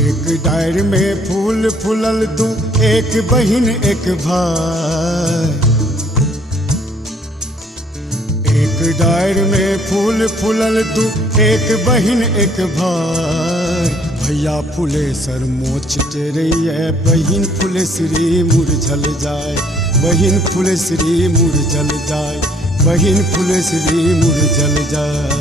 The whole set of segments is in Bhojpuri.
एक डायर में फूल फूलल दू, एक बहिन एक भाई। एक डायर में फूल फूलल दू, एक बहिन एक भाई। भैया फूले सर मोछ टेरैया, बहिन फूले श्री मुरझल जाए। बहिन फूले श्री मुरझल जाए, बहिन फूले श्री मुरझल जाए।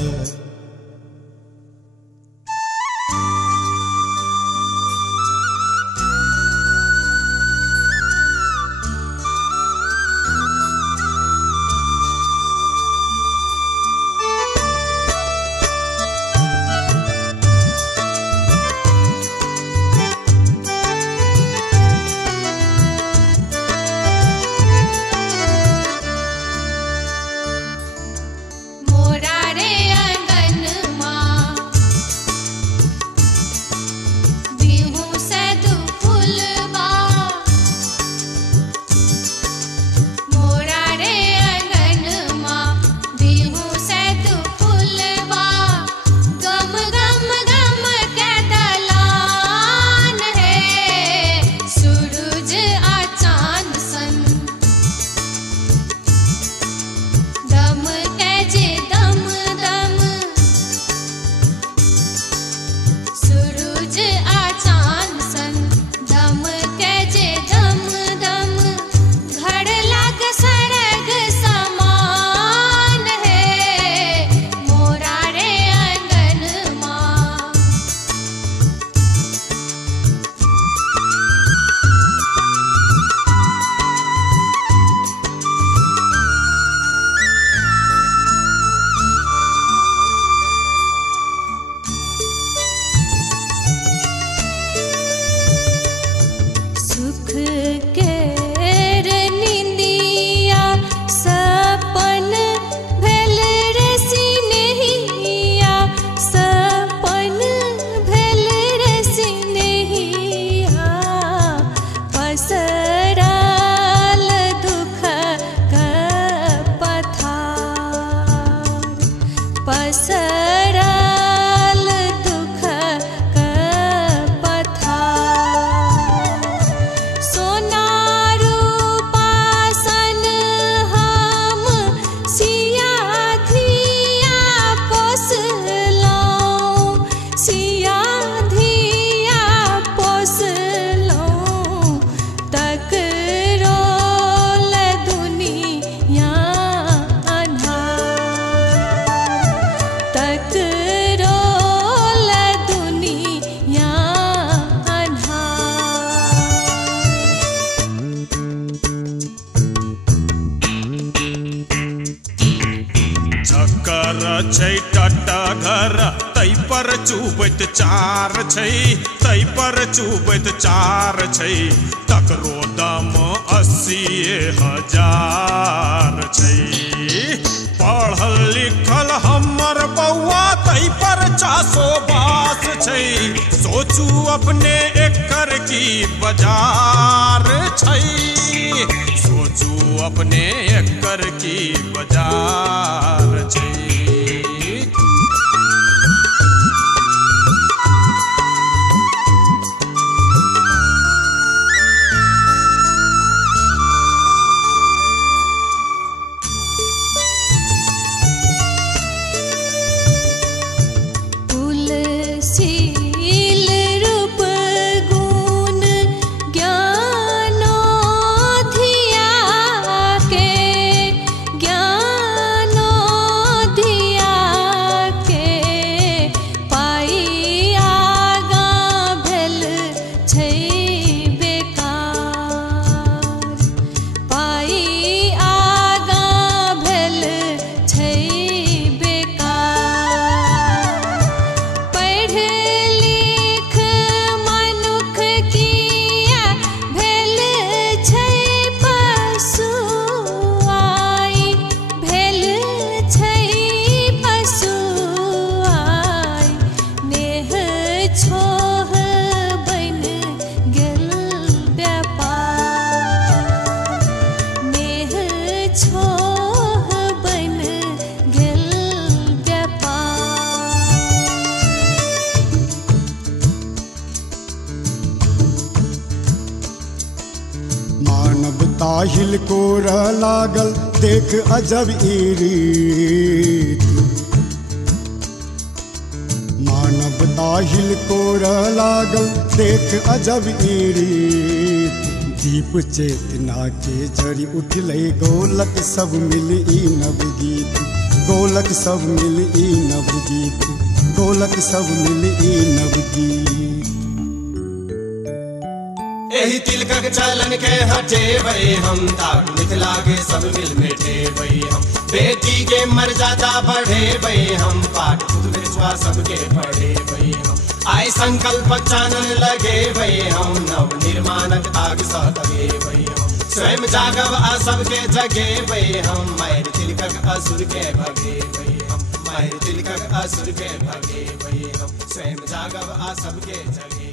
छै टाटा घर तै पर चुबैत चार छै, तै पर चुबैत चार छै। तकरो दाम 80,000 छै। पढ़ल लिखल हमर बौआ तै पर 420 छै। सोचू अपने एकर की बाजार छै, सोचू अपने एकर की बाजार छै। ज्ञानो हिलकोर लागल देख अजब ई रीत मानवता हिलकोर लागल देख अजब ई रीत दीप चेतना के जरी उठले गोलक सब मिल ई नवगीत गोलक सब मिल ई नवगीत गोलक सब मिल ई नवगीत एही तिलकक चलन के हटे भई हम ताकू मिथिला के सब मिल मिटे भई हम बेटी के मर्यादा बढ़े भई हम पाठ खुद बेचवा सबके पढ़े भई हम आय संकल्प चानन लगे भई हम नव निर्माणक आग सगे भई हम स्वयं जागव आ सबके जगे भई हम मायर तिलकक असुर के भगे भई हम मायर तिलकक असुर के भगे भई हम स्वयं जागव आ सबके जगे